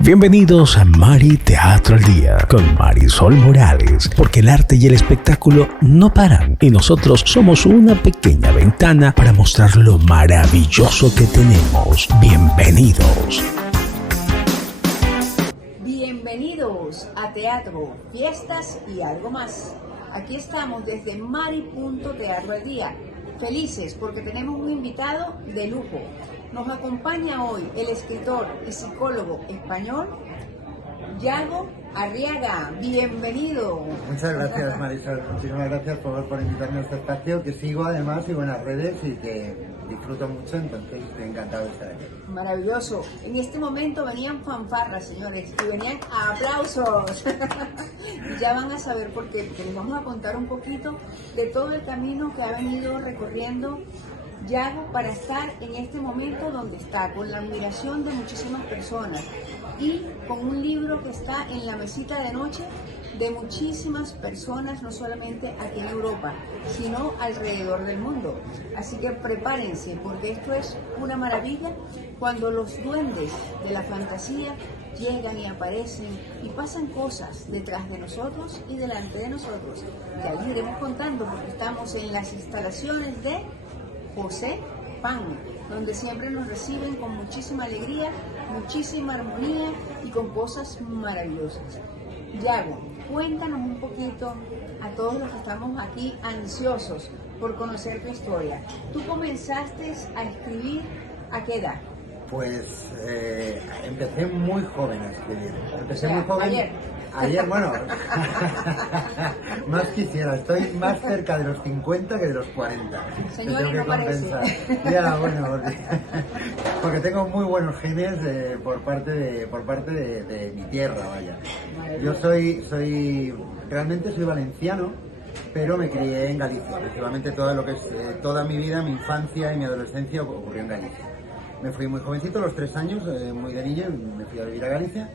Bienvenidos a Mari Teatro al Día con Marisol Morales, porque el arte y el espectáculo no paran y nosotros somos una pequeña ventana para mostrar lo maravilloso que tenemos. Bienvenidos. Bienvenidos a teatro, fiestas y algo más. Aquí estamos desde Mari.Teatro al Día, felices porque tenemos un invitado de lujo. Nos acompaña hoy el escritor y psicólogo español Yago Arriaga. Bienvenido. Muchas gracias, Marisol. Muchísimas gracias por invitarme a este espacio, que sigo además, sigo en las redes y que disfruto mucho, entonces estoy encantado de estar aquí. Maravilloso. En este momento venían fanfarras, señores, y venían aplausos. Y ya van a saber por qué, porque les vamos a contar un poquito de todo el camino que ha venido recorriendo Yago para estar en este momento donde está, con la admiración de muchísimas personas y con un libro que está en la mesita de noche de muchísimas personas, no solamente aquí en Europa, sino alrededor del mundo. Así que prepárense, porque esto es una maravilla cuando los duendes de la fantasía llegan y aparecen y pasan cosas detrás de nosotros y delante de nosotros. Y ahí iremos contando, porque estamos en las instalaciones de José Pan, donde siempre nos reciben con muchísima alegría, muchísima armonía y con cosas maravillosas. Yago, cuéntanos un poquito a todos los que estamos aquí ansiosos por conocer tu historia. Tú comenzaste a escribir ¿a qué edad? Pues empecé muy joven a escribir. Empecé muy joven. Ayer, bueno, más quisiera, estoy más cerca de los 50 que de los 40. Señores, no parece. Ya, bueno, porque tengo muy buenos genes por parte de mi tierra, vaya. Yo realmente soy valenciano, pero me crié en Galicia. Principalmente toda mi vida, mi infancia y mi adolescencia ocurrió en Galicia. Me fui muy jovencito, a los 3 años, muy de niño, me fui a vivir a Galicia.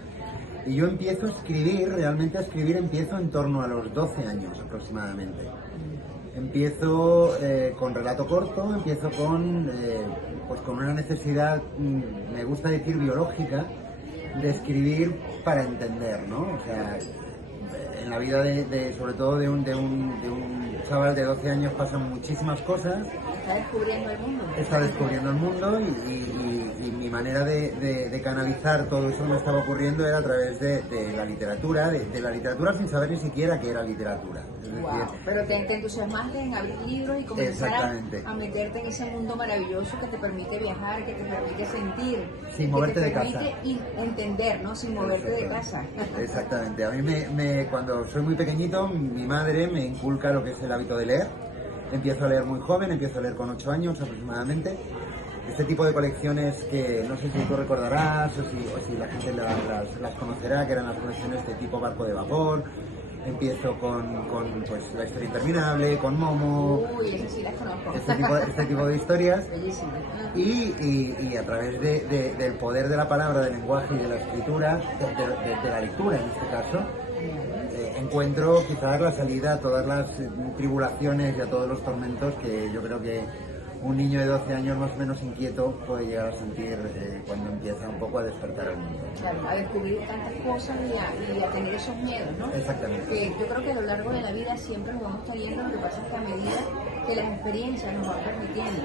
Y yo empiezo a escribir, empiezo en torno a los 12 años aproximadamente. Empiezo con relato corto, empiezo con una necesidad, me gusta decir biológica, de escribir para entender, ¿no? O sea, en la vida sobre todo de un chaval de 12 años pasan muchísimas cosas. Está descubriendo el mundo y mi manera de canalizar todo eso que me estaba ocurriendo era a través de la literatura, de la literatura sin saber ni siquiera que era literatura. Pero te entusiasmaste en abrir libros y comenzar a meterte en ese mundo maravilloso que te permite viajar, que te permite sentir, sin moverte de casa. Y entender, ¿no? Sin moverte de casa. Exactamente. A mí cuando soy muy pequeñito, mi madre me inculca lo que es el hábito de leer. Empiezo a leer muy joven, empiezo a leer con 8 años aproximadamente. Este tipo de colecciones que no sé si tú recordarás o si la gente las conocerá, que eran las colecciones de tipo barco de vapor. Empiezo con pues, La historia interminable, con Momo. Uy, eso sí las conozco. Este tipo de historias. Bellísimo. Y a través del poder de la palabra, del lenguaje y de la escritura, de la lectura en este caso, encuentro quizás la salida a todas las tribulaciones y a todos los tormentos que yo creo que un niño de 12 años más o menos inquieto puede llegar a sentir cuando empieza un poco a despertar el mundo. Claro, a descubrir tantas cosas y a tener esos miedos, ¿no? Exactamente. Que yo creo que a lo largo de la vida siempre nos vamos teniendo, lo que pasa es que a medida que las experiencias nos van permitiendo,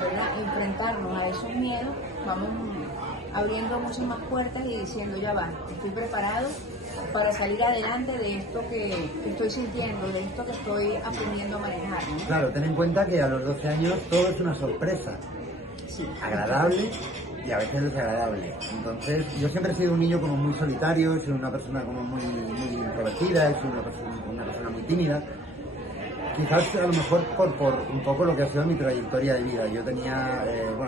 ¿verdad?, enfrentarnos a esos miedos, vamos abriendo muchas más puertas y diciendo, ya va, estoy preparado para salir adelante de esto que estoy sintiendo, de esto que estoy aprendiendo a manejar, ¿no? Claro, ten en cuenta que a los 12 años todo es una sorpresa, sí, agradable y a veces desagradable. Entonces, yo siempre he sido un niño como muy solitario, he sido una persona como muy introvertida, he sido una persona muy tímida. Quizás a lo mejor por un poco lo que ha sido mi trayectoria de vida. Yo tenía,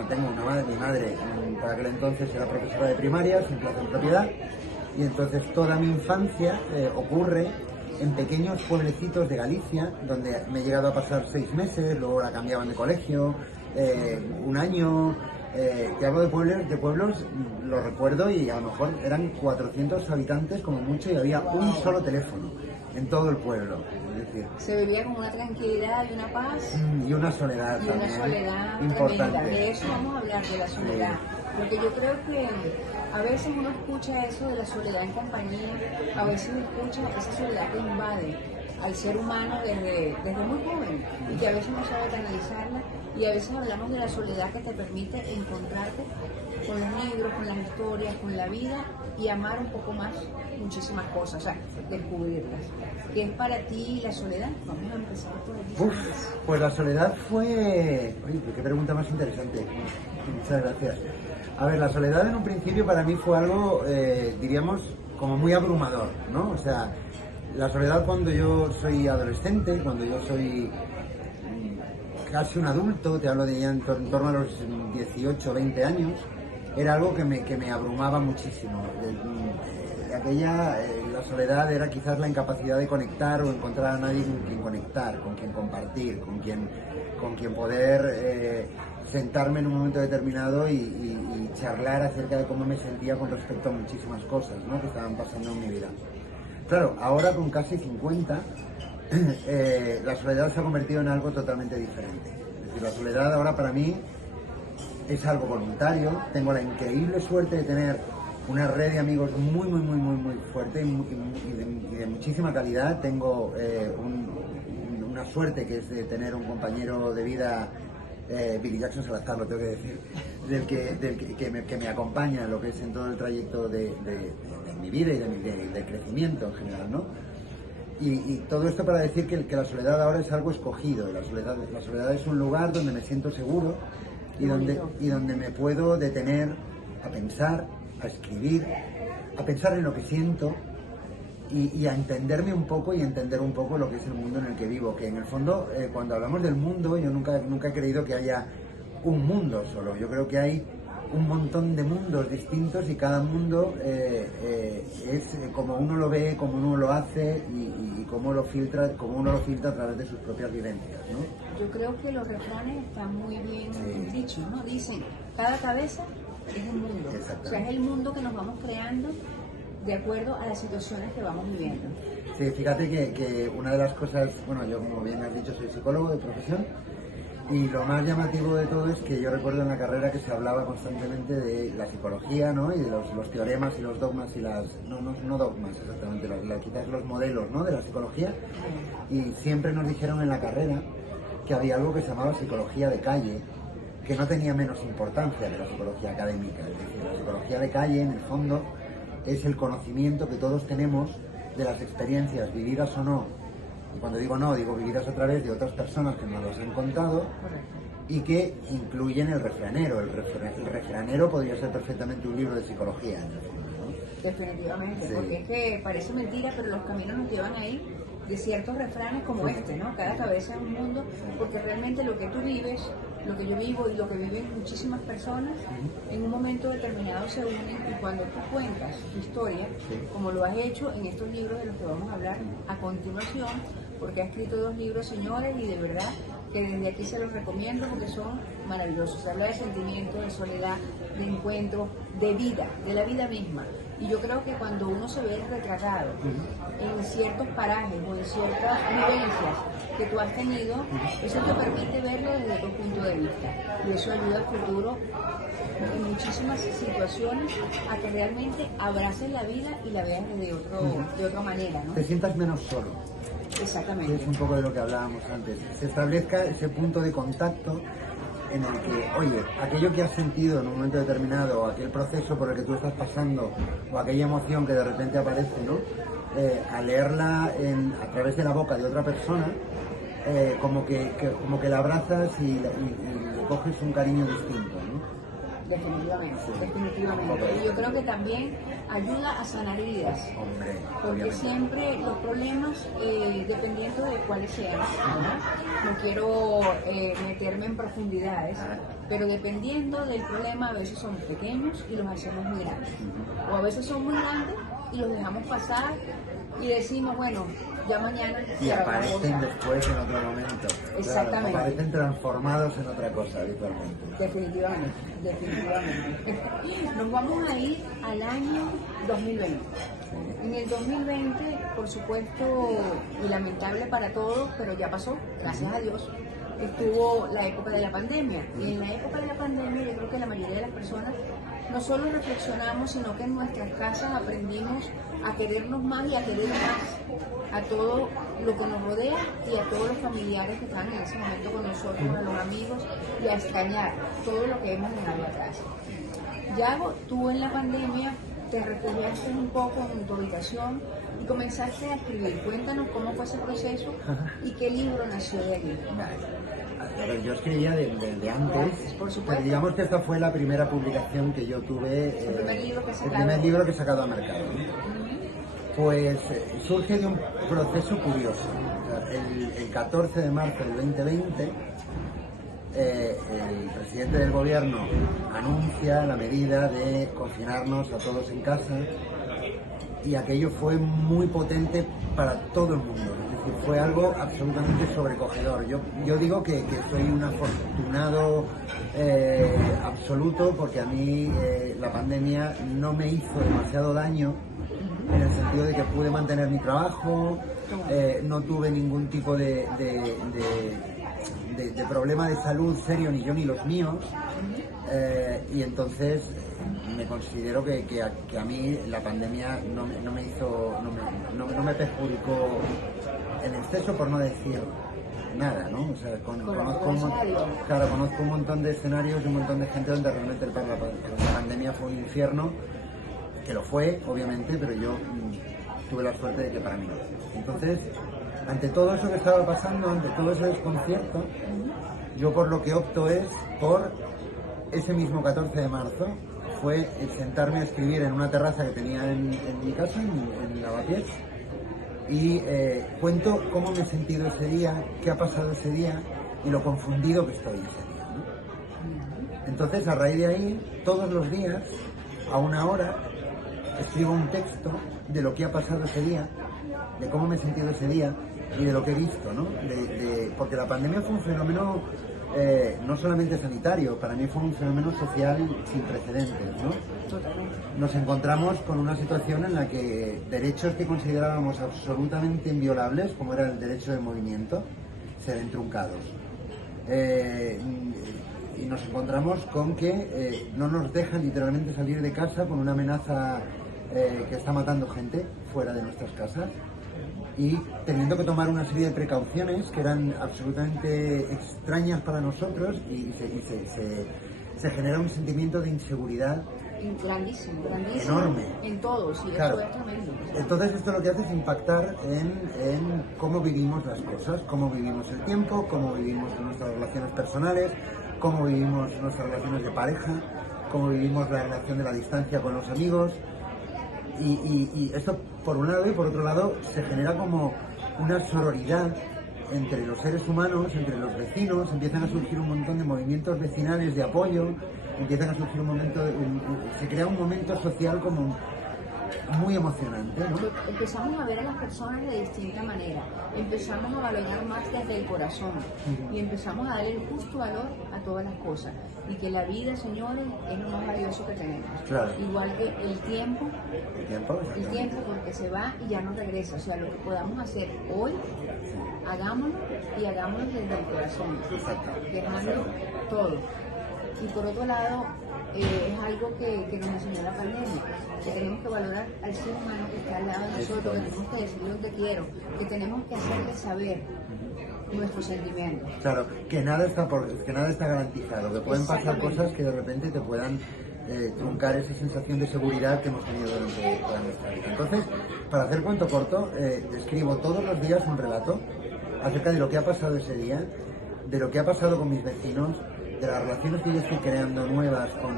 tengo una madre, mi madre para aquel entonces era profesora de primaria, sin plaza en propiedad. Y entonces toda mi infancia ocurre en pequeños pueblecitos de Galicia, donde me he llegado a pasar 6 meses, luego la cambiaban de colegio, 1 año. Te hablo de pueblos, lo recuerdo, y a lo mejor eran 400 habitantes como mucho y había un solo teléfono en todo el pueblo. Es decir, se vivía con una tranquilidad y una paz. Y una soledad también. Una soledad importante. Tremenda. De eso vamos a hablar, de la soledad. Porque yo creo que A veces uno escucha eso de la soledad en compañía, a veces escucha esa soledad que invade al ser humano desde muy joven y que a veces no sabe canalizarla, y a veces hablamos de la soledad que te permite encontrarte con los libros, con las historias, con la vida y amar un poco más muchísimas cosas, o sea, descubrirlas. ¿Qué es para ti la soledad? Vamos a empezar por aquí. Pues la soledad fue... Oye, qué pregunta más interesante. Muchas gracias. A ver, la soledad en un principio para mí fue algo, diríamos, como muy abrumador, ¿no? O sea, la soledad cuando yo soy adolescente, cuando yo soy casi un adulto, te hablo de ya en torno a los 18, 20 años, era algo que me abrumaba muchísimo. La soledad era quizás la incapacidad de conectar o encontrar a nadie con quien conectar, con quien compartir, con quien poder sentarme en un momento determinado y charlar acerca de cómo me sentía con respecto a muchísimas cosas, ¿no?, que estaban pasando en mi vida. Claro, ahora con casi 50, la soledad se ha convertido en algo totalmente diferente. Es decir, la soledad ahora para mí es algo voluntario. Tengo la increíble suerte de tener una red de amigos muy fuerte y de muchísima calidad. Tengo una suerte que es de tener un compañero de vida, Billy Jackson Salazar, lo tengo que decir, que me acompaña en lo que es en todo el trayecto de mi vida y de crecimiento en general, ¿no? Y todo esto para decir que la soledad ahora es algo escogido. La soledad es un lugar donde me siento seguro y donde me puedo detener a pensar, a escribir, a pensar en lo que siento y a entenderme un poco y entender un poco lo que es el mundo en el que vivo. Que en el fondo, cuando hablamos del mundo, yo nunca he creído que haya un mundo solo. Yo creo que hay un montón de mundos distintos y cada mundo es como uno lo ve, como uno lo hace y cómo uno lo filtra a través de sus propias vivencias, ¿no? Yo creo que los refranes están muy bien dichos, ¿no? Dicen, cada cabeza es un mundo. O sea, es el mundo que nos vamos creando de acuerdo a las situaciones que vamos viviendo. Sí, fíjate que una de las cosas, bueno, yo como bien has dicho soy psicólogo de profesión, y lo más llamativo de todo es que yo recuerdo en la carrera que se hablaba constantemente de la psicología, ¿no?, y de los teoremas y los dogmas y no dogmas exactamente, quizás los modelos, ¿no?, de la psicología, y siempre nos dijeron en la carrera que había algo que se llamaba psicología de calle, que no tenía menos importancia que la psicología académica. Es decir, la psicología de calle, en el fondo, es el conocimiento que todos tenemos de las experiencias, vividas o no. Y cuando digo no, digo vividas a través de otras personas que nos las han contado y que incluyen el refranero. El refranero podría ser perfectamente un libro de psicología, en el fondo, ¿no? Definitivamente, Sí. Porque es que parece mentira, pero los caminos nos llevan ahí de ciertos refranes como este, ¿no? Cada cabeza es un mundo, porque realmente lo que tú vives, lo que yo vivo y lo que viven muchísimas personas, en un momento determinado se unen, y cuando tú cuentas tu historia, como lo has hecho en estos libros de los que vamos a hablar a continuación, porque ha escrito 2 libros, señores, y de verdad que desde aquí se los recomiendo porque son maravillosos. Habla de sentimientos, de soledad, de encuentros, de vida, de la vida misma. Y yo creo que cuando uno se ve retratado en ciertos parajes o en ciertas vivencias que tú has tenido, eso te permite verlo desde otro punto de vista. Y eso ayuda al futuro en muchísimas situaciones a que realmente abraces la vida y la veas de otra manera, ¿no? Te sientas menos solo. Exactamente. Es un poco de lo que hablábamos antes. Se establezca ese punto de contacto en el que, oye, aquello que has sentido en un momento determinado, o aquel proceso por el que tú estás pasando, o aquella emoción que de repente aparece, ¿no? Al leerla a través de la boca de otra persona, como que la abrazas y le coges un cariño distinto, ¿no? Definitivamente, Sí. definitivamente. Y yo creo que también ayuda a sanar heridas. Hombre, Porque obviamente. siempre los problemas, dependiendo de cuáles sean, no quiero meterme en profundidades, pero dependiendo del problema, a veces son pequeños y los hacemos muy grandes. O a veces son muy grandes y los dejamos pasar y decimos, bueno, ya mañana Y será otra aparecen cosa. después en otro momento. Exactamente. Claro, aparecen transformados en otra cosa habitualmente. Definitivamente, definitivamente. Nos vamos a ir al año 2020. En el 2020, por supuesto, y lamentable para todos, pero ya pasó, gracias a Dios, estuvo la época de la pandemia. Y en la época de la pandemia yo creo que la mayoría de las personas no solo reflexionamos, sino que en nuestras casas aprendimos a querernos más y a querer más a todo lo que nos rodea y a todos los familiares que están en ese momento con nosotros, a los amigos, y a extrañar todo lo que hemos dejado atrás. Yago, tú en la pandemia te refugiaste un poco en tu habitación y comenzaste a escribir. Cuéntanos cómo fue ese proceso y qué libro nació de allí. A ver, yo escribía desde antes, por supuesto. pero digamos que esta fue la primera publicación que yo tuve, El primer libro que he el sacado. primer libro que he sacado al mercado, ¿no? Pues surge de un proceso curioso. O sea, el 14 de marzo del 2020, el presidente del gobierno anuncia la medida de confinarnos a todos en casa, y aquello fue muy potente para todo el mundo. Es decir, fue algo absolutamente sobrecogedor. Yo digo que soy un afortunado absoluto, porque a mí la pandemia no me hizo demasiado daño, en el sentido de que pude mantener mi trabajo, no tuve ningún tipo de problema de salud serio, ni yo ni los míos, y entonces me considero que a mí la pandemia no me perjudicó en exceso, por no decir nada, ¿no? O sea, conozco un montón de escenarios y un montón de gente donde realmente la pandemia fue un infierno, que lo fue, obviamente, pero yo tuve la suerte de que para mí no. Entonces, ante todo eso que estaba pasando, ante todo ese desconcierto, yo por lo que opto es por ese mismo 14 de marzo, fue el sentarme a escribir en una terraza que tenía en mi casa, en Lavapiés, y cuento cómo me he sentido ese día, qué ha pasado ese día y lo confundido que estoy ese día, ¿no? Entonces, a raíz de ahí, todos los días, a una hora, escribo un texto de lo que ha pasado ese día, de cómo me he sentido ese día y de lo que he visto, ¿no? Porque la pandemia fue un fenómeno no solamente sanitario, para mí fue un fenómeno social sin precedentes, ¿no? Totalmente. Nos encontramos con una situación en la que derechos que considerábamos absolutamente inviolables, como era el derecho de movimiento, se ven truncados. Y nos encontramos con que no nos dejan literalmente salir de casa, con una amenaza que está matando gente fuera de nuestras casas, y teniendo que tomar una serie de precauciones que eran absolutamente extrañas para nosotros, y se genera un sentimiento de inseguridad Grandísimo, enorme. En todos, y Claro. eso es tremendo. Entonces esto lo que hace es impactar en cómo vivimos las cosas, cómo vivimos el tiempo, cómo vivimos nuestras relaciones personales, cómo vivimos nuestras relaciones de pareja, cómo vivimos la relación de la distancia con los amigos. Y esto por un lado, y por otro lado se genera como una sororidad entre los seres humanos, entre los vecinos. Empiezan a surgir un montón de movimientos vecinales de apoyo, empiezan a surgir se crea un momento social como muy emocionante, ¿no? Empezamos a ver a las personas de distinta manera, empezamos a valorar más desde el corazón y empezamos a darle el justo valor a todas las cosas, y que la vida, señores, es lo más valioso que tenemos. Claro. Igual que el tiempo, Exactamente. porque se va y ya no regresa. O sea, lo que podamos hacer hoy, hagámoslo, y hagámoslo desde el corazón, Exacto. dejando todo. Y por otro lado, es algo que nos enseñó la pandemia, que tenemos que valorar al ser humano que está al lado de nosotros, que tenemos que decirle yo te quiero, que tenemos que hacerle saber nuestros sentimientos. Claro, que nada está garantizado, que pueden pasar cosas que de repente te puedan truncar esa sensación de seguridad que hemos tenido durante toda nuestra vida. Entonces, para hacer cuento corto, escribo todos los días un relato acerca de lo que ha pasado ese día, de lo que ha pasado con mis vecinos, de las relaciones que yo estoy creando nuevas, a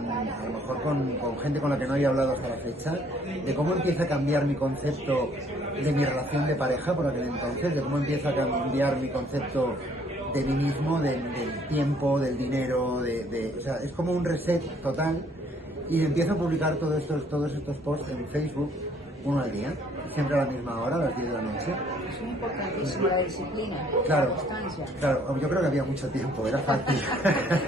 lo mejor con gente con la que no había hablado hasta la fecha, de cómo empieza a cambiar mi concepto de mi relación de pareja por aquel entonces, de cómo empieza a cambiar mi concepto de mí mismo, del tiempo, del dinero, o sea, es como un reset total. Y empiezo a publicar todos estos posts en Facebook, uno al día, siempre a la misma hora, a las 10 de la noche. Eso es importantísimo, la disciplina, Claro, la constancia. claro, yo creo que había mucho tiempo, era fácil.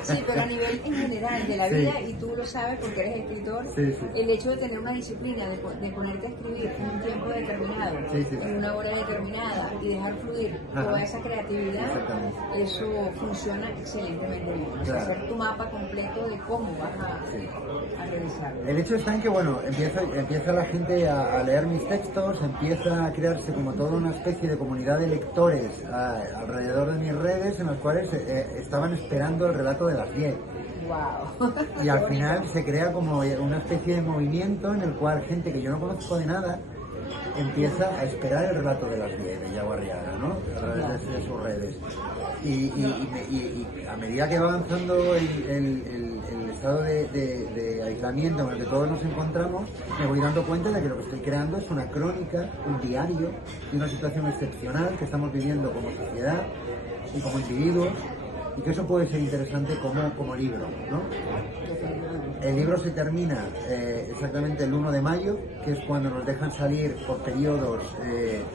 Sí, pero a nivel en general de la Sí. vida, y tú lo sabes porque eres escritor, Sí, sí. el hecho de tener una disciplina, de ponerte a escribir en un tiempo determinado, Sí, sí. en una hora determinada, y dejar fluir Ajá. toda esa creatividad, Exactamente. eso funciona excelentemente bien. O sea, Claro. hacer tu mapa completo de cómo vas Sí. a realizarlo. El hecho está en que, bueno, empieza la gente a leer mis textos, empieza a crearse como toda una especie de comunidad de lectores alrededor de mis redes en las cuales estaban esperando el relato de las 10. Wow. Y al final se crea como una especie de movimiento en el cual gente que yo no conozco de nada empieza a esperar el relato de las 10 de Yago Arriaga, ¿no? A través de sus redes. Y a medida que va avanzando el estado de aislamiento en el que todos nos encontramos, me voy dando cuenta de que lo que estoy creando es una crónica, un diario de una situación excepcional que estamos viviendo como sociedad y como individuos, y que eso puede ser interesante como libro, ¿no? El libro se termina exactamente el 1 de mayo, que es cuando nos dejan salir por periodos,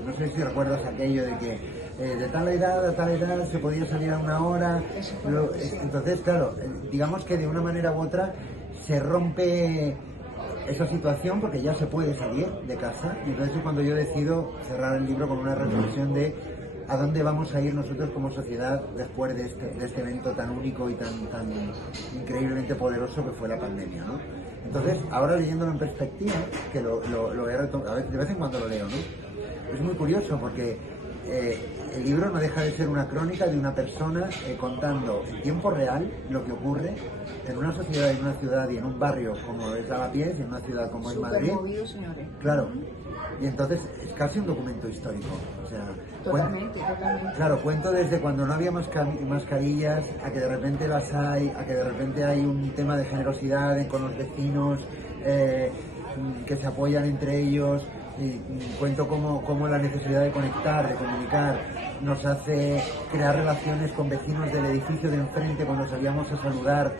no sé si recuerdas aquello de que de tal edad a tal edad se podía salir a una hora. Entonces, claro, digamos que de una manera u otra se rompe esa situación porque ya se puede salir de casa, y entonces es cuando yo decido cerrar el libro con una reflexión de a dónde vamos a ir nosotros como sociedad después de este evento tan único y tan increíblemente poderoso que fue la pandemia, ¿no? Entonces, ahora leyéndolo en perspectiva, que lo he retomado, de vez en cuando lo leo, ¿no? Es muy curioso porque el libro no deja de ser una crónica de una persona contando en tiempo real lo que ocurre en una sociedad, en una ciudad y en un barrio como es Lavapiés y en una ciudad como es Madrid. Súper movido, señores. Claro. Y entonces es casi un documento histórico. O sea, Totalmente. Claro, cuento desde cuando no había mascarillas, a que de repente las hay, a que de repente hay un tema de generosidad con los vecinos, que se apoyan entre ellos. Y cuento cómo la necesidad de conectar, de comunicar, nos hace crear relaciones con vecinos del edificio de enfrente cuando salíamos a saludar,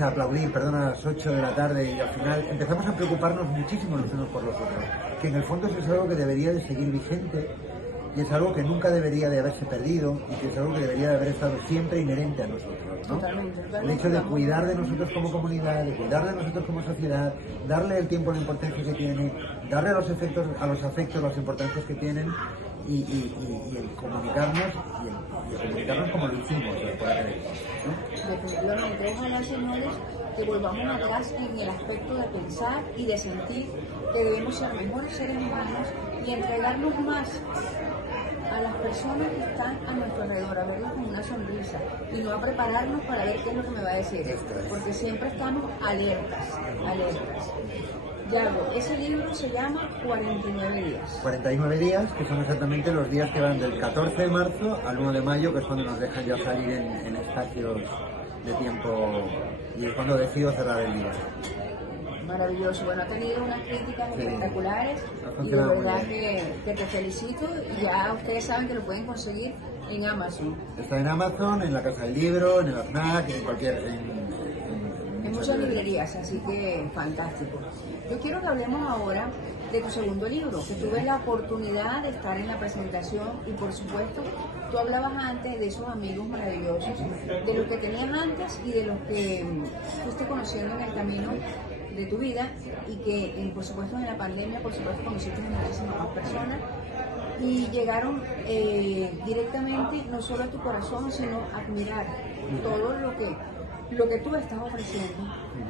aplaudir, perdón, a las 8 de la tarde, y al final empezamos a preocuparnos muchísimo los unos por los otros, que en el fondo eso es algo que debería de seguir vigente y es algo que nunca debería de haberse perdido y que es algo que debería de haber estado siempre inherente a nosotros, ¿no? Totalmente. El hecho de cuidar de nosotros como comunidad, de cuidar de nosotros como sociedad, darle el tiempo, la importancia que tiene, darle a los afectos las importancias que tienen, y el comunicarnos y el comunicarnos como lo hicimos por aquel entonces, ¿no? Definitivamente, ojalá, señores, que volvamos atrás en el aspecto de pensar y de sentir que debemos ser mejores seres humanos y entregarnos más a las personas que están a nuestro alrededor, a verlos con una sonrisa y no a prepararnos para ver qué es lo que me va a decir, porque siempre estamos alertas. Yago, ese libro se llama 49 días. 49 días, que son exactamente los días que van del 14 de marzo al 1 de mayo, que es cuando nos dejan ya salir en espacios de tiempo, y es cuando decido cerrar el libro. Maravilloso. Bueno, ha tenido unas críticas espectaculares y de verdad que te felicito. Y ya ustedes saben que lo pueden conseguir en Amazon. Está en Amazon, en la Casa del Libro, en el FNAC, En muchas librerías, así que fantástico. Yo quiero que hablemos ahora de tu segundo libro, que tuve la oportunidad de estar en la presentación y por supuesto tú hablabas antes de esos amigos maravillosos, de los que tenías antes y de los que fuiste conociendo en el camino de tu vida y que por supuesto en la pandemia, por supuesto conociste a muchísimas más personas y llegaron directamente no solo a tu corazón, sino a admirar todo lo que tú estás ofreciendo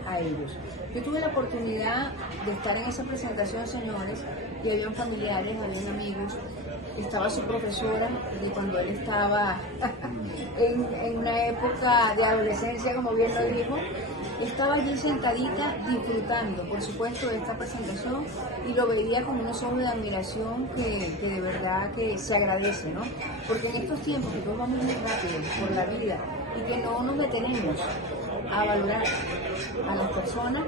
a ellos. Yo tuve la oportunidad de estar en esa presentación, señores, y habían familiares, habían amigos, estaba su profesora de cuando él estaba en una época de adolescencia, como bien lo dijo, estaba allí sentadita disfrutando, por supuesto, de esta presentación y lo veía con unos ojos de admiración que de verdad que se agradece, ¿no? Porque en estos tiempos que todos vamos muy rápido por la vida y que no nos detenemos a valorar a las personas,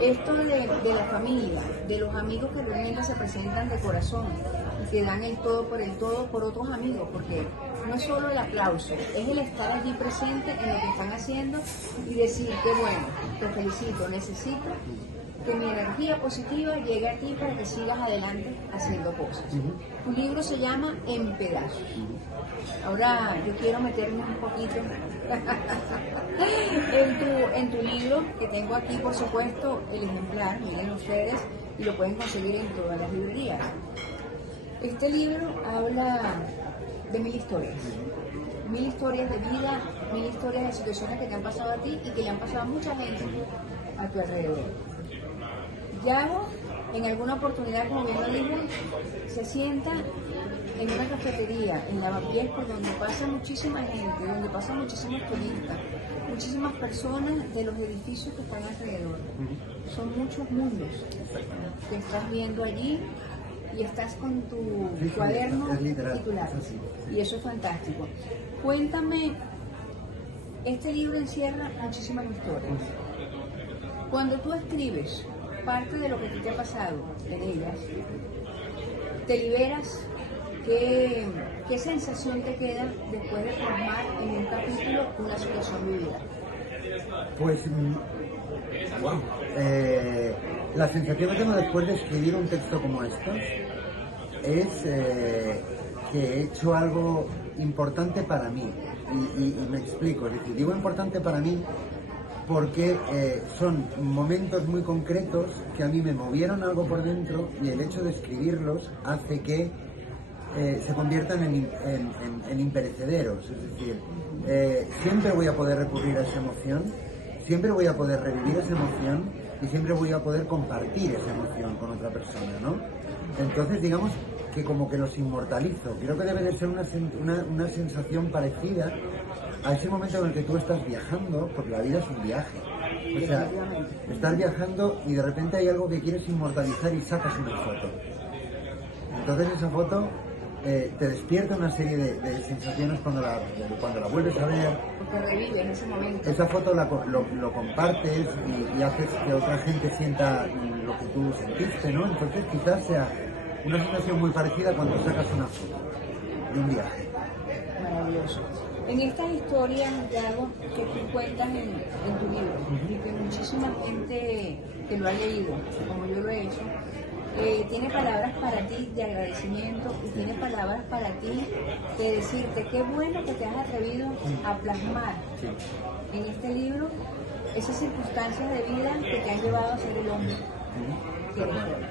esto de la familia, de los amigos que realmente se presentan de corazón y que dan el todo por otros amigos, porque no es solo el aplauso, es el estar allí presente en lo que están haciendo y decir que bueno, te felicito, necesito que mi energía positiva llegue a ti para que sigas adelante haciendo cosas. Tu libro se llama En Pedazos. Ahora yo quiero meterme un poquito en tu libro, que tengo aquí por supuesto el ejemplar, miren ustedes, y lo pueden conseguir en todas las librerías. Este libro habla de 1000 historias. 1000 historias de vida, 1000 historias de situaciones que te han pasado a ti y que le han pasado a mucha gente a tu alrededor. Yago, en alguna oportunidad, como bien lo dijo, se sienta en una cafetería, en Lavapiés, por donde pasa muchísima gente, donde pasan muchísimos turistas, muchísimas personas de los edificios que están alrededor. Son muchos mundos que estás viendo allí y estás con tu cuaderno y tu lápiz. Y eso es fantástico. Cuéntame, este libro encierra muchísimas historias. Cuando tú escribes parte de lo que a ti te ha pasado en ellas, te liberas, ¿qué sensación te queda después de plasmar en un capítulo una situación vivida? Pues, wow. La sensación que tengo después de escribir un texto como estos es que he hecho algo importante para mí. Y me explico, es decir, digo importante para mí porque son momentos muy concretos que a mí me movieron algo por dentro y el hecho de escribirlos hace que se conviertan en imperecederos. Es decir, siempre voy a poder recurrir a esa emoción, siempre voy a poder revivir esa emoción y siempre voy a poder compartir esa emoción con otra persona, ¿no? Entonces, digamos que como que los inmortalizo. Creo que debe de ser una sensación parecida a ese momento en el que tú estás viajando, porque la vida es un viaje. O sea, estás viajando y de repente hay algo que quieres inmortalizar y sacas una foto. Entonces esa foto te despierta una serie de sensaciones cuando la vuelves a ver. Porque revive en ese momento. Esa foto lo compartes y haces que otra gente sienta lo que tú sentiste, ¿no? Entonces quizás sea una situación muy parecida cuando sacas una foto de un viaje. Maravilloso. En estas historias, Yago, que tú cuentas en tu libro, y que muchísima gente que lo ha leído, como yo lo he hecho, tiene palabras para ti de agradecimiento y tiene palabras para ti de decirte qué bueno que te has atrevido a plasmar en este libro esas circunstancias de vida que te han llevado a ser el hombre que eres hoy.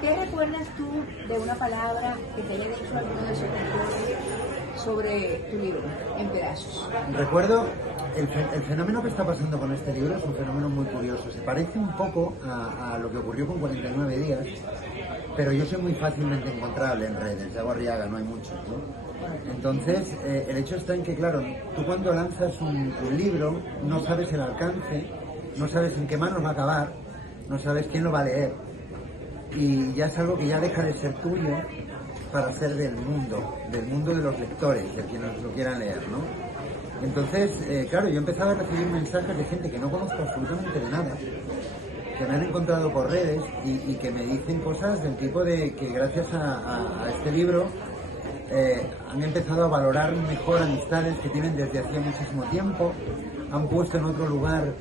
¿Qué recuerdas tú de una palabra que te haya dicho alguno de esos autores sobre tu libro, En Pedazos? Recuerdo el fenómeno que está pasando con este libro es un fenómeno muy curioso. Se parece un poco a lo que ocurrió con 49 días, pero yo soy muy fácilmente encontrable en redes. Yago Arriaga, no hay muchos, ¿no? Entonces, el hecho está en que, claro, tú cuando lanzas un libro no sabes el alcance, no sabes en qué manos va a acabar, no sabes quién lo va a leer. Y ya es algo que ya deja de ser tuyo para ser del mundo de los lectores, de quienes lo quieran leer, ¿no? Entonces, claro, yo empezaba a recibir mensajes de gente que no conozco absolutamente de nada, que me han encontrado por redes y que me dicen cosas del tipo de que gracias a este libro han empezado a valorar mejor amistades que tienen desde hacía muchísimo tiempo, han puesto en otro lugar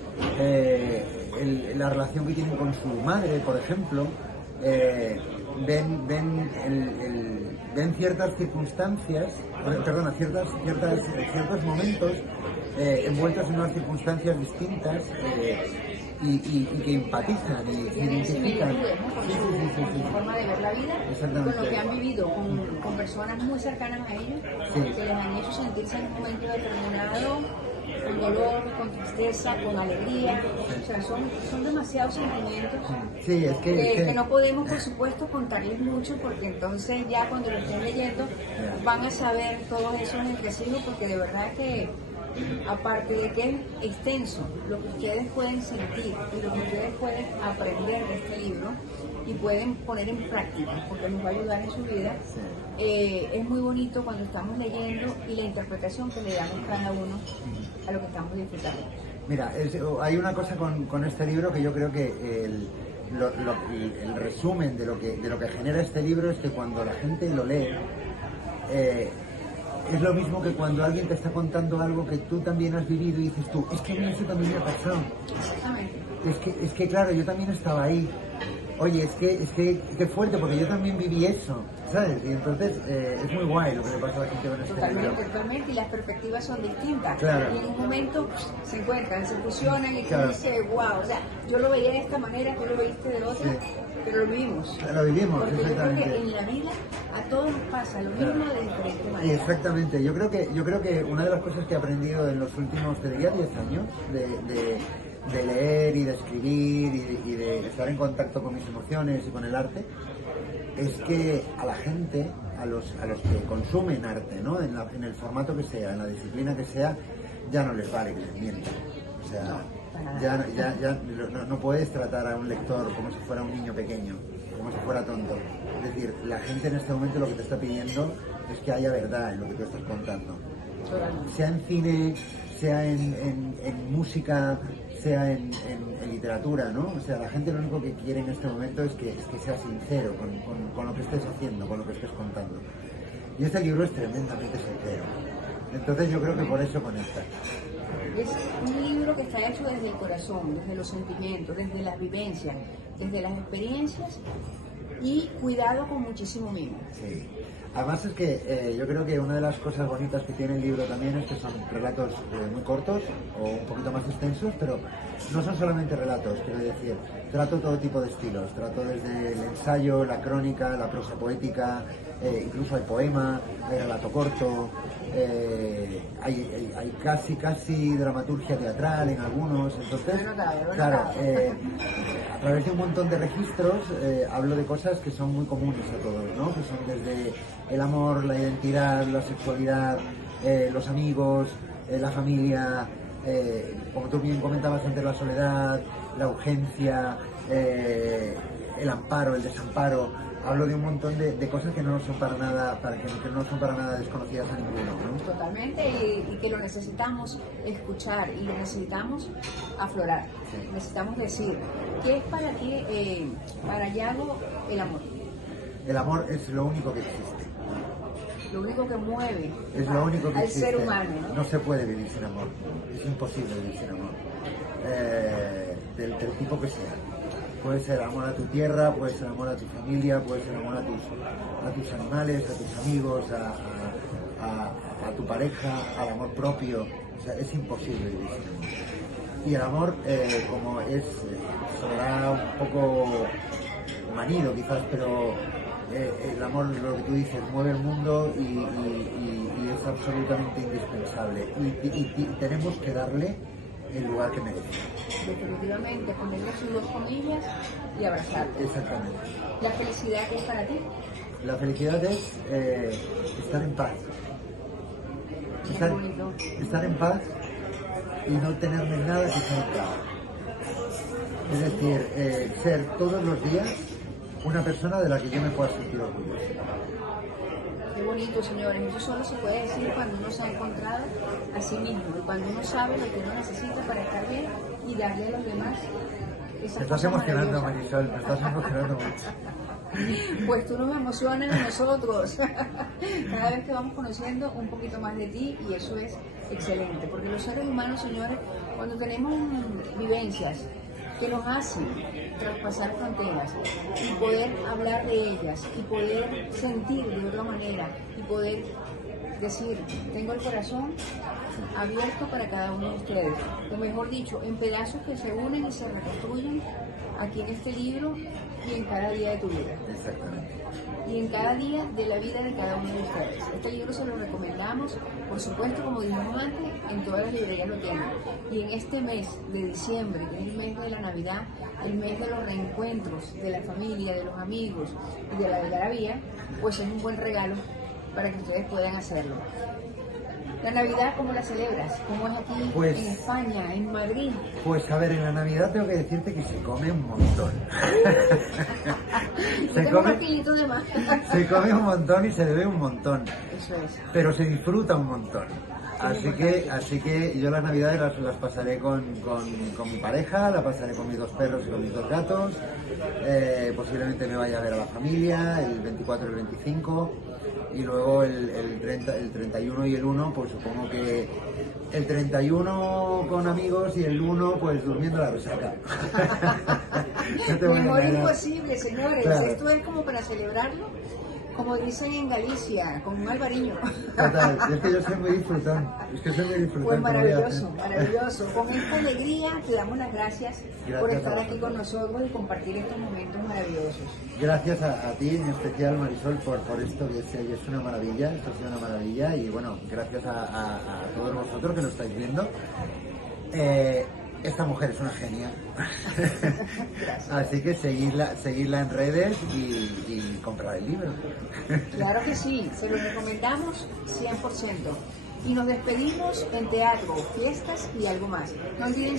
la relación que tienen con su madre, por ejemplo. Ven ciertas circunstancias, perdona, ciertos momentos envueltos en unas circunstancias distintas y que empatizan y se identifican. Con su forma de ver la vida, con lo que han vivido, con personas muy cercanas a ellos, que les han hecho sentirse en un momento determinado con dolor, con tristeza, con alegría. O sea, son demasiados sentimientos que no podemos, por supuesto, contarles mucho, porque entonces ya cuando lo estén leyendo van a saber todos esos entresijos, porque de verdad que aparte de que es extenso lo que ustedes pueden sentir y lo que ustedes pueden aprender de este libro y pueden poner en práctica, porque nos va a ayudar en su vida, es muy bonito cuando estamos leyendo y la interpretación que le damos cada uno a lo que estamos disfrutando. Mira, hay una cosa con este libro que yo creo que el resumen de lo que genera este libro es que cuando la gente lo lee, es lo mismo que cuando alguien te está contando algo que tú también has vivido y dices tú, es que a mí eso también me ha pasado. Exactamente. Es que claro, yo también estaba ahí. Oye, qué fuerte, porque yo también viví eso, ¿sabes? Y entonces es muy guay lo que le pasa a la gente con este Totalmente, libro. totalmente, y las perspectivas son distintas. Claro. Y en un momento se encuentran, se fusionan y tú Claro. dices, wow, o sea, yo lo veía de esta manera, tú lo veiste de otra, Sí. pero lo vivimos. Lo vivimos, Porque yo creo que exactamente. en la vida a todos nos pasa lo mismo de diferente manera. Exactamente, yo creo que una de las cosas que he aprendido en los últimos, te diría, 10 años, de leer y de escribir y de estar en contacto con mis emociones y con el arte, es que a la gente, a los que consumen arte, ¿no? En el formato que sea, en la disciplina que sea, ya no les vale que les mientan. O sea, no puedes tratar a un lector como si fuera un niño pequeño, como si fuera tonto. Es decir, la gente en este momento lo que te está pidiendo es que haya verdad en lo que tú estás contando. Sea en cine, sea en música, sea en literatura, ¿no? O sea, la gente lo único que quiere en este momento es que seas sincero con lo que estés haciendo, con lo que estés contando. Y este libro es tremendamente sincero. Entonces yo creo que por eso conecta. Es un libro que está hecho desde el corazón, desde los sentimientos, desde las vivencias, desde las experiencias y cuidado con muchísimo mimo. Sí. Además es que yo creo que una de las cosas bonitas que tiene el libro también es que son relatos muy cortos o un poquito más extensos, pero no son solamente relatos, quiero decir, trato todo tipo de estilos, trato desde el ensayo, la crónica, la prosa poética, incluso hay poema, hay relato corto, hay casi dramaturgia teatral en algunos, entonces, claro, a través de un montón de registros hablo de cosas que son muy comunes a todos, ¿no? Que son desde el amor, la identidad, la sexualidad, los amigos, la familia, como tú bien comentabas antes, la soledad, la urgencia, el amparo, el desamparo. Hablo de un montón de cosas que no son para nada, que no son para nada desconocidas a ninguno, ¿no? Totalmente, y que lo necesitamos escuchar y lo necesitamos aflorar. Sí. Necesitamos decir, ¿qué es para ti, para Yago, el amor? El amor es lo único que existe. Lo único que mueve Es lo único que al existe. ser humano, ¿no? No se puede vivir sin amor. Es imposible vivir sin amor. Del tipo que sea. Puede ser amor a tu tierra, puede ser amor a tu familia, puede ser amor a tus animales, a tus amigos, a tu pareja, al amor propio. O sea, es imposible vivir sin amor. Y el amor, como es, sonará un poco manido quizás, pero el amor, lo que tú dices, mueve el mundo y es absolutamente indispensable. Y tenemos que darle el lugar que merece. Definitivamente, ponerle sus dos comillas y abrazarte. Exactamente. La felicidad que es para ti. La felicidad es estar en paz. Qué bonito. Estar en paz y no tenerme nada que faltar. Es decir, ser todos los días una persona de la que yo me pueda sentir orgulloso. Qué bonito, señores. Eso solo se puede decir cuando uno se ha encontrado a sí mismo y cuando uno sabe lo que uno necesita para estar bien y darle a los demás esas Me estás cosas emocionando, maravillosas. Marisol, me estás emocionando mucho. Pues tú nos emocionas a nosotros. Cada vez que vamos conociendo un poquito más de ti y eso es excelente. Porque los seres humanos, señores, cuando tenemos vivencias que nos hacen traspasar fronteras y poder hablar de ellas y poder sentir de otra manera y poder decir, tengo el corazón abierto para cada uno de ustedes, o mejor dicho, en pedazos que se unen y se reconstruyen aquí en este libro y en cada día de tu vida. Exactamente. Y en cada día de la vida de cada uno de ustedes. Este libro se lo recomendamos, por supuesto, como dijimos antes, en todas las librerías lo tienen. Y en este mes de diciembre, que es el mes de la Navidad, el mes de los reencuentros, de la familia, de los amigos y de la algarabía, pues es un buen regalo para que ustedes puedan hacerlo. La Navidad, ¿cómo la celebras? ¿Cómo es aquí Pues- en España, en Madrid? Pues a ver, en la Navidad tengo que decirte que se come un montón. Yo tengo unos kilitos de más. Se come un montón y se bebe un montón, Eso es. pero se disfruta un montón. Así que yo las Navidades las pasaré con mi pareja, la pasaré con mis dos perros y con mis dos gatos. Posiblemente me vaya a ver a la familia el 24 y el 25. Y luego el 31 y el 1, pues supongo que el 31 con amigos y el 1 pues durmiendo la resaca. Mejor imposible, señores. Claro. Esto es como para celebrarlo, como dicen en Galicia, con un albariño. Total, es que yo soy muy disfrutón. Pues maravilloso, maravilloso. Con esta alegría te damos las gracias por estar a aquí vosotros. con nosotros y compartir estos momentos maravillosos. Gracias a ti, en especial Marisol, por esto, que es una maravilla, esto ha sido una maravilla, y bueno, gracias a todos vosotros que lo estáis viendo. Esta mujer es una genia. Así que seguidla en redes y comprar el libro. Claro que sí, se lo recomendamos 100%. Y nos despedimos en teatro, fiestas y algo más. No olviden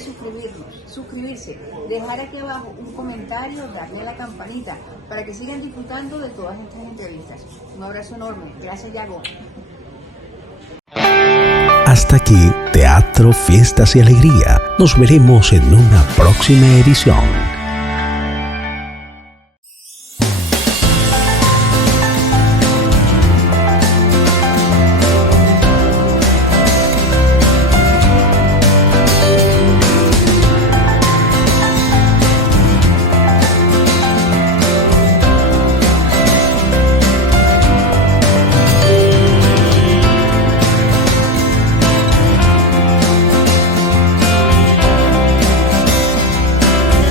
suscribirse, dejar aquí abajo un comentario, darle a la campanita para que sigan disfrutando de todas estas entrevistas. Un abrazo enorme. Gracias, Yago. Hasta aquí, teatro, fiestas y alegría. Nos veremos en una próxima edición.